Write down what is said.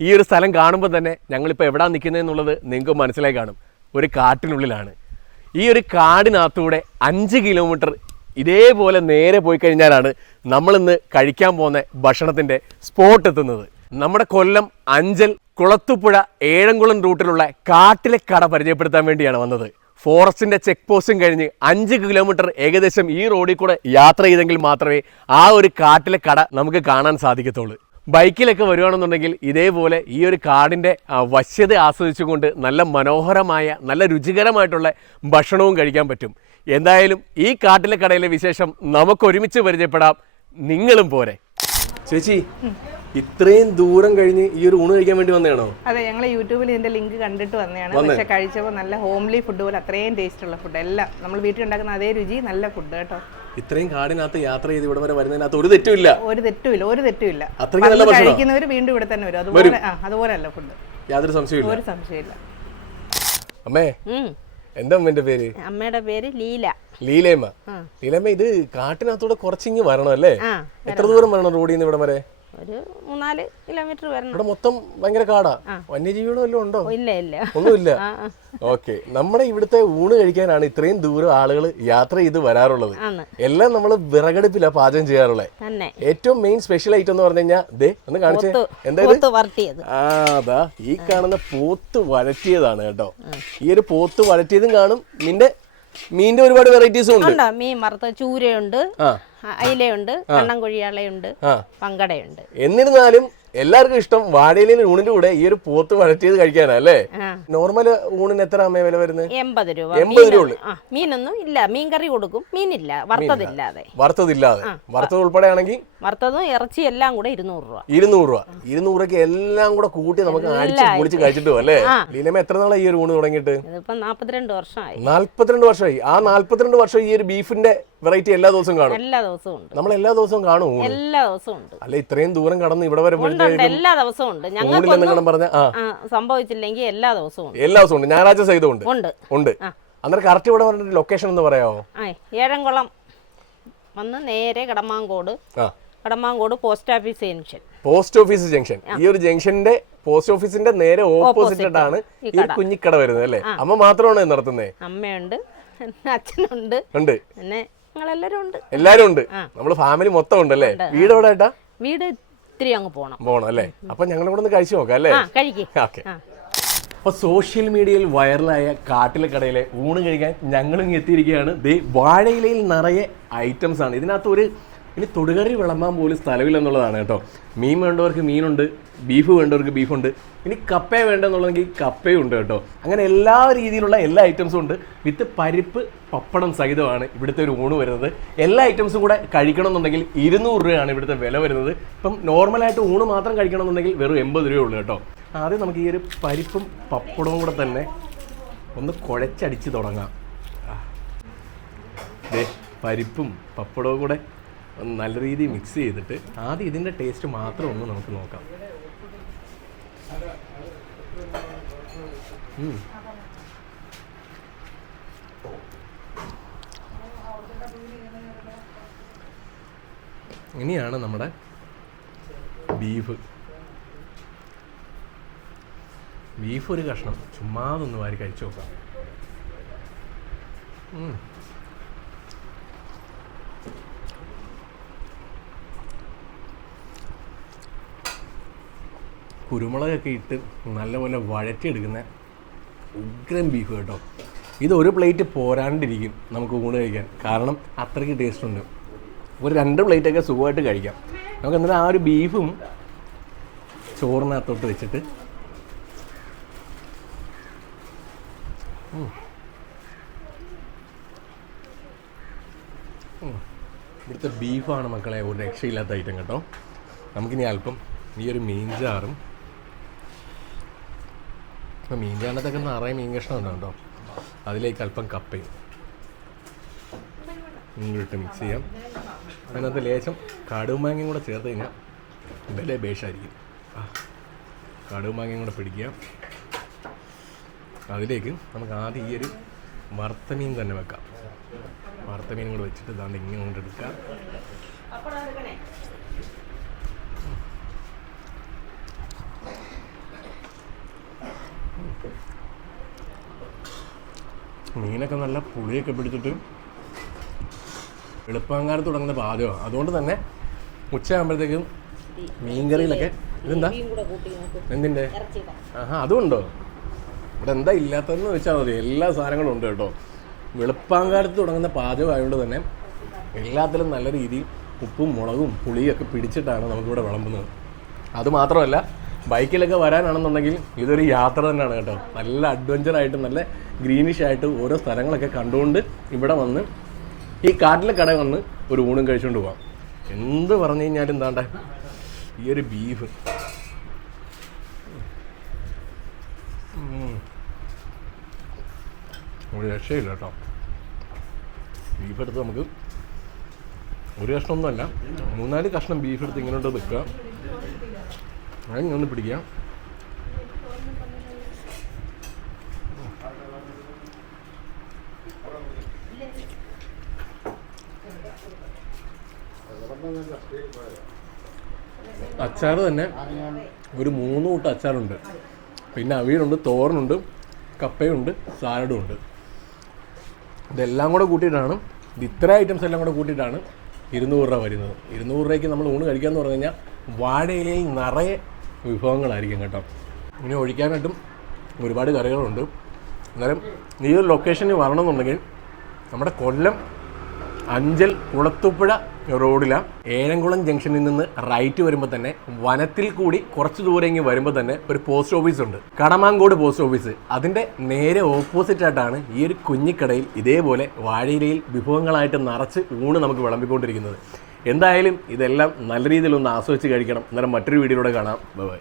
ഈ ഒരു സ്ഥലം കാണുമ്പോൾ തന്നെ ഞങ്ങളിപ്പോൾ എവിടാ നിൽക്കുന്നതെന്നുള്ളത് നിങ്ങൾക്ക് മനസ്സിലായി കാണും. ഒരു കാട്ടിനുള്ളിലാണ്. ഈ ഒരു കാടിനകത്തൂടെ അഞ്ച് കിലോമീറ്റർ ഇതേപോലെ നേരെ പോയി കഴിഞ്ഞാലാണ് നമ്മളിന്ന് കഴിക്കാൻ പോകുന്ന ഭക്ഷണത്തിന്റെ സ്പോട്ട് എത്തുന്നത്. നമ്മുടെ കൊല്ലം അഞ്ചൽ കുളത്തുപുഴ ഏഴംകുളം റൂട്ടിലുള്ള കാട്ടിലെ കട പരിചയപ്പെടുത്താൻ വേണ്ടിയാണ് വന്നത്. ഫോറസ്റ്റിന്റെ ചെക്ക് പോസ്റ്റും കഴിഞ്ഞ് അഞ്ച് കിലോമീറ്റർ ഏകദേശം ഈ റോഡിൽ കൂടെ യാത്ര ചെയ്തെങ്കിൽ മാത്രമേ ആ ഒരു കാട്ടിലെ കട നമുക്ക് കാണാൻ സാധിക്കത്തുള്ളൂ. ബൈക്കിലൊക്കെ വരുവാണെന്നുണ്ടെങ്കിൽ ഇതേപോലെ ഈ ഒരു കാടിന്റെ വശ്യത ആസ്വദിച്ചുകൊണ്ട് നല്ല മനോഹരമായ നല്ല രുചികരമായിട്ടുള്ള ഭക്ഷണവും കഴിക്കാൻ പറ്റും. എന്തായാലും ഈ കാട്ടിലെ കടയിലെ വിശേഷം നമുക്കൊരുമിച്ച് പരിചയപ്പെടാം. നിങ്ങളും പോരെ. ചേച്ചി ഇത്രയും ദൂരം കഴിഞ്ഞ് ഈ ഒരു ഊണ് കഴിക്കാൻ വേണ്ടി വന്നതാണോ? അതെ ഞങ്ങൾ യൂട്യൂബിൽ ഇതിന്റെ ലിങ്ക് കണ്ടിട്ട് വന്നതാണ്. പക്ഷെ കഴിച്ചപ്പോൾ നല്ല ഹോംലി ഫുഡ് പോലെ അത്രയും ടേസ്റ്റ് ഉള്ള ഫുഡ് എല്ലാം. നമ്മൾ വീട്ടിൽ ഉണ്ടാക്കുന്ന അതേ രുചി നല്ല ഫുഡ് കേട്ടോ. ഇത്രയും കാടിനകത്ത് യാത്ര ചെയ്ത് ഇവിടെ വരെ വരുന്നതിനകത്ത് ഒരു തെറ്റുമില്ല. ഒരു തെറ്റുമില്ല ഒരു തെറ്റുമില്ല. അത്രയ്ക്ക് നല്ല ഭക്ഷണം കഴിക്കുന്നവർ വീണ്ടും ഇവിടെ തന്നെ വരും. അതുപോലെ ആ അതുപോലെ അല്ല ഫുഡ് യാതൊരു സംശയമില്ല ഒരു സംശയമില്ല അമ്മേ എന്താ അമ്മേന്റെ പേര്? അമ്മയുടെ പേര് ലീല. ലീലേമ്മ ലീലേമ്മ ഇത് കാട്ടിനകത്തൂടെ കുറച്ചിങ്ങ് വരണം അല്ലേ? എത്ര ദൂരം വരണം റോഡിൽ നിന്ന് ഇവിടെ വരെ? ഒരു മൂന്നാൽ കിലോമീറ്റർ വരണം. ഇവിടെ മൊത്തം ഭയങ്കര കാടാ. വന്യജീവികളും എല്ലാം ഉണ്ടോ? ഇല്ല ഇല്ല. ഒന്നുമില്ല. ഓക്കെ. നമ്മുടെ ഇവിടുത്തെ ഊണ് കഴിക്കാനാണ് ഇത്രയും ദൂരം ആളുകൾ യാത്ര ചെയ്ത് വരാറുള്ളത്. എല്ലാം നമ്മൾ വിറകടുപ്പിലാണ് പാചകം ചെയ്യാറുള്ളത് ഏറ്റവും മെയിൻ സ്പെഷ്യൽ ഐറ്റം എന്ന് പറഞ്ഞു കഴിഞ്ഞാൽ ദേ ഒന്ന് കാണിച്ചേ. പോത്ത്. എന്താ ഇത് പോത്ത് വരട്ടിയത്. ആ അതാ. ഈ കാണുന്ന പോത്ത് വഴറ്റിയതാണ് കേട്ടോ. ഈ ഒരു പോത്ത് വഴറ്റിയതും കാണും. നിന്റെ മീനിന്റെ ഒരുപാട് വെറൈറ്റീസും ഉണ്ട്. മീൻ വറുത്ത ചൂരയുണ്ട്. അയിലയുണ്ട് കണ്ണൻകുഴിയാളയുണ്ട് പങ്കടയുണ്ട്. എന്നിരുന്നാലും എല്ലാവർക്കും ഇഷ്ടം വാഴയിലെ ഊണിന്റെ കൂടെ ഈ ഒരു പോത്ത് വഴറ്റിയത് കഴിക്കാനാ അല്ലേ? ആ. നോർമൽ ഊണിന് എത്ര അമ്മ വില വരുന്നത്? എൺപത് രൂപ. എൺപത് രൂപ. മീനൊന്നും ഇല്ല. മീൻ കറി കൊടുക്കും. മീനില്ല. വറുത്തതില്ലാതെ. വറുത്തതില്ലാതെ. വറുത്തത് ഉൾപ്പെടെ ആണെങ്കിൽ വറുത്തതും ഇറച്ചി എല്ലാം കൂടെ ഇരുന്നൂറ് രൂപ. ഇരുന്നൂറ് രൂപ. ഇരുന്നൂറ് രൂപയ്ക്ക് എല്ലാം കൂടെ കൂട്ടി നമുക്ക് അടിച്ച് പൊളിച്ച് കഴിച്ചിട്ട് അല്ലേ? ആ. ലീലമ്മ എത്ര നാളായി ഈ ഒരു ഊണ് തുടങ്ങിയിട്ട്? നാല്പത്തിരണ്ട് വർഷമായി. നാല്പത്തിരണ്ട് വർഷമായി. ആ നാല്പത്തിരണ്ട് വർഷം ഈ ഒരു ബീഫിന്റെ വെറൈറ്റി എല്ലാ ദിവസവും കാണും. എല്ലാ ദിവസവും ഉണ്ട്. നമ്മൾ എല്ലാ ദിവസവും കാണും ഊണ്? എല്ലാ ദിവസവും ഉണ്ട്. അല്ല ഇത്രയും ദൂരം കടന്ന് ഇവിടെ വരുമ്പോഴത്തേക്കും എല്ലാ ദിവസവും ഉണ്ട്. ഞങ്ങൾ പറഞ്ഞ ആ. സംഭവിച്ചില്ലെങ്കിൽ എല്ലാ ദിവസവും ഉണ്ട്. എല്ലാ ദിവസവും ഉണ്ട്. ഞായറാഴ്ച സഹിതം ഉണ്ട്. ഉണ്ട്. ഉണ്ട്. അന്നേരം കറക്റ്റ് ഇവിടെ പറഞ്ഞ ലൊക്കേഷൻ എന്ന് പറയാമോ ഏഴംകുളം വന്ന് നേരെ Kadamankode Kadamankode post office junction post office junction ഈ ഒരു ജംഗ്ഷന്റെ പോസ്റ്റ് ഓഫീസിന്റെ നേരെ ഓപ്പോസിറ്റ് ആയിട്ടാണ് ഈ ഒരു കുഞ്ഞിക്കട വരുന്നത് അല്ലേ? അമ്മ മാത്രമാണ് നടത്തുന്നത് അമ്മയുണ്ട് അച്ഛനുണ്ട്. ഉണ്ട്. പിന്നെ ഉണ്ട്. എല്ലാരും ഉണ്ട്. നമ്മൾ ഫാമിലി മൊത്തം ഉണ്ട്. അല്ലേ വീട് എവിടെ ആയിട്ടാ വീട് ഇത്തിരി അങ്ങ് പോണം. പോണം അല്ലേ? അപ്പൊ ഞങ്ങൾ ഇവിടെ നിന്ന് കഴിച്ചു നോക്കാം അല്ലേ? ആ കഴിക്ക്. ഓക്കെ. അപ്പൊ സോഷ്യൽ മീഡിയയിൽ വൈറലായ കാട്ടിലെ കടയിലെ ഊണ് കഴിക്കാൻ ഞങ്ങളും ഇങ്ങ് എത്തിയിരിക്കുകയാണ്. ദേ വാഴയിലയിൽ നിറയെ ഐറ്റംസ് ആണ്. ഇതിനകത്ത് ഒരു ഇനി തൊടുകറി വിളമ്പാൻ പോലും സ്ഥലമില്ല എന്നുള്ളതാണ് കേട്ടോ. മീൻ വേണ്ടവർക്ക് മീനുണ്ട് ബീഫ് വേണ്ടവർക്ക് ബീഫുണ്ട് ഇനി കപ്പ വേണ്ടെന്നുള്ളതെങ്കിൽ കപ്പയും ഉണ്ട് കേട്ടോ. അങ്ങനെ എല്ലാ രീതിയിലുള്ള എല്ലാ ഐറ്റംസും ഉണ്ട്. വിത്ത് പരിപ്പ് പപ്പടം സഹിതമാണ് ഇവിടുത്തെ ഒരു ഊണ് വരുന്നത്. എല്ലാ ഐറ്റംസും കൂടെ കഴിക്കണം എന്നുണ്ടെങ്കിൽ ഇരുന്നൂറ് രൂപയാണ് ഇവിടുത്തെ വില വരുന്നത്. ഇപ്പം നോർമലായിട്ട് ഊണ് മാത്രം കഴിക്കണം എന്നുണ്ടെങ്കിൽ വെറും എൺപത് രൂപയേ ഉള്ളൂ കേട്ടോ. ആദ്യം നമുക്ക് ഈ ഒരു പരിപ്പും പപ്പടവും കൂടെ തന്നെ ഒന്ന് കുഴച്ചടിച്ച് തുടങ്ങാം. ദേ പരിപ്പും പപ്പടവും കൂടെ നല്ല രീതിയിൽ മിക്സ് ചെയ്തിട്ട് ആദ്യം ഇതിന്റെ ടേസ്റ്റ് മാത്രം ഒന്ന് നമുക്ക് നോക്കാം. ഇനിയാണ് നമ്മുടെ ബീഫ്. ബീഫ് ഒരു കഷ്ണം. ചുമ്മാതൊന്ന് വാരി കഴിച്ചു നോക്കാം. കുരുമുളകൊക്കെ ഇട്ട് നല്ലപോലെ വഴറ്റിയെടുക്കുന്ന ഉഗ്രൻ ബീഫ് കേട്ടോ. ഇത് ഒരു പ്ലേറ്റ് പോരാണ്ടിരിക്കും നമുക്ക് ഊണ് കഴിക്കാൻ. കാരണം അത്രയ്ക്ക് ടേസ്റ്റ് ഉണ്ട്. ഒരു രണ്ട് പ്ലേറ്റൊക്കെ സുഖമായിട്ട് കഴിക്കാം. നമുക്ക് എന്നാലും ആ ഒരു ബീഫും ചോറിനകത്തോട്ട് വെച്ചിട്ട്. ഇവിടുത്തെ ബീഫാണ് മക്കളെ ഒരു രക്ഷയില്ലാത്ത ഐറ്റം കേട്ടോ. നമുക്കിനി അല്പം ഈ ഒരു മീൻചാറും ഇപ്പം കാണത്തൊക്കെ നിറയെ മീൻ കഷ്ണം ഉണ്ടാവും കേട്ടോ അതിലേക്ക് അല്പം കപ്പയും ഇങ്ങോട്ട് മിക്സ് ചെയ്യാം. അതിനകത്ത് ലേശം കടുമാങ്ങയും കൂടെ ചേർത്ത് കഴിഞ്ഞാൽ വില ബേഷായിരിക്കും. ആ കടുമാങ്ങയും കൂടെ പിടിക്കുക. അതിലേക്ക് നമുക്ക് ആദ്യം ഈ ഒരു വറുത്ത മീൻ തന്നെ വെക്കാം. വറുത്ത മീൻ കൂടെ വെച്ചിട്ട് ഇതാണ്ട് ഇങ്ങനെ കൊണ്ട് മീനൊക്കെ നല്ല പുളിയൊക്കെ പിടിച്ചിട്ട് എളുപ്പാങ്കാരം തുടങ്ങുന്ന പാചകമാണ് അതുകൊണ്ട് തന്നെ ഉച്ചയാകുമ്പോഴത്തേക്കും മീൻകറിയിലൊക്കെ ഇതെന്താ? എന്തിന്റെ? ആഹാ അതുണ്ടോ? ഇവിടെ എന്താ ഇല്ലാത്തതെന്ന് വെച്ചാൽ മതി. എല്ലാ സാധനങ്ങളും ഉണ്ട് കേട്ടോ. വെളുപ്പാങ്കാലത്ത് തുടങ്ങുന്ന പാചകം ആയതുകൊണ്ട് തന്നെ എല്ലാത്തിലും നല്ല രീതിയിൽ ഉപ്പും മുളകും പുളിയൊക്കെ പിടിച്ചിട്ടാണ് നമുക്കിവിടെ വിളമ്പുന്നത്. അതുമാത്രമല്ല ബൈക്കിലൊക്കെ വരാനാണെന്നുണ്ടെങ്കിൽ ഇതൊരു യാത്ര തന്നെയാണ് കേട്ടോ. നല്ല അഡ്വഞ്ചർ ആയിട്ട് നല്ല ഗ്രീനിഷ് ആയിട്ട് ഓരോ സ്ഥലങ്ങളൊക്കെ കണ്ടുകൊണ്ട് ഇവിടെ വന്ന് ഈ കാട്ടിലെ കട വന്ന് ഒരു ഊണും കഴിച്ചുകൊണ്ട് പോവാം. എന്ത് പറഞ്ഞു കഴിഞ്ഞാലും എന്താണ്ട? ഈ ഒരു ബീഫ് ഒരു രക്ഷയില്ല കേട്ടോ. ബീഫ് എടുത്ത് നമുക്ക് ഒരു കഷ്ണമൊന്നുമല്ല. മൂന്നാൽ കഷ്ണം ബീഫ് എടുത്ത് വെക്കുക. അങ്ങനെ ഒന്ന് പിടിക്കാം അച്ചാർ തന്നെ. ഒരു മൂന്ന് കൂട്ടം അച്ചാറുണ്ട്. പിന്നെ അവിയലുണ്ട് തോരനുണ്ട് കപ്പയുണ്ട് സാലഡും ഉണ്ട് ഇതെല്ലാം കൂടെ കൂട്ടിയിട്ടാണ്. ഇത് ഇത്ര ഐറ്റംസ് എല്ലാം കൂടെ കൂട്ടിയിട്ടാണ് ഇരുന്നൂറ് രൂപ വരുന്നത്. ഇരുന്നൂറ് രൂപയ്ക്ക് നമ്മൾ ഊണ് കഴിക്കാന്ന് പറഞ്ഞു കഴിഞ്ഞാൽ വാഴയിലയിൽ നിറയെ വിഭവങ്ങളായിരിക്കും കേട്ടോ. ഇനി ഒഴിക്കാനായിട്ടും ഒരുപാട് കറികളുണ്ട്. അന്നേരം ഈ ഒരു ലൊക്കേഷനിൽ വരണമെന്നുണ്ടെങ്കിൽ നമ്മുടെ കൊല്ലം അഞ്ചൽ കുളത്തുപ്പുഴ റോഡിലാണ് ഏഴംകുളം ജംഗ്ഷനിൽ നിന്ന് റൈറ്റ് വരുമ്പോൾ തന്നെ വനത്തിൽ കൂടി കുറച്ച് ദൂരം ഇങ്ങനെ വരുമ്പോൾ തന്നെ ഒരു പോസ്റ്റ് ഓഫീസ് ഉണ്ട്. കടമാങ്കോട് പോസ്റ്റ് ഓഫീസ് അതിന്റെ നേരെ ഓപ്പോസിറ്റ് ആയിട്ടാണ് ഈ ഒരു കുഞ്ഞിക്കടയിൽ ഇതേപോലെ വാഴയിലയിൽ വിഭവങ്ങളായിട്ട് നിറച്ച് ഊണ് നമുക്ക് വിളമ്പിക്കൊണ്ടിരിക്കുന്നത്. എന്തായാലും ഇതെല്ലാം നല്ല രീതിയിൽ ഒന്ന് ആസ്വദിച്ച് കഴിക്കണം. അന്നേരം മറ്റൊരു വീഡിയോയിലൂടെ കാണാം. ബൈ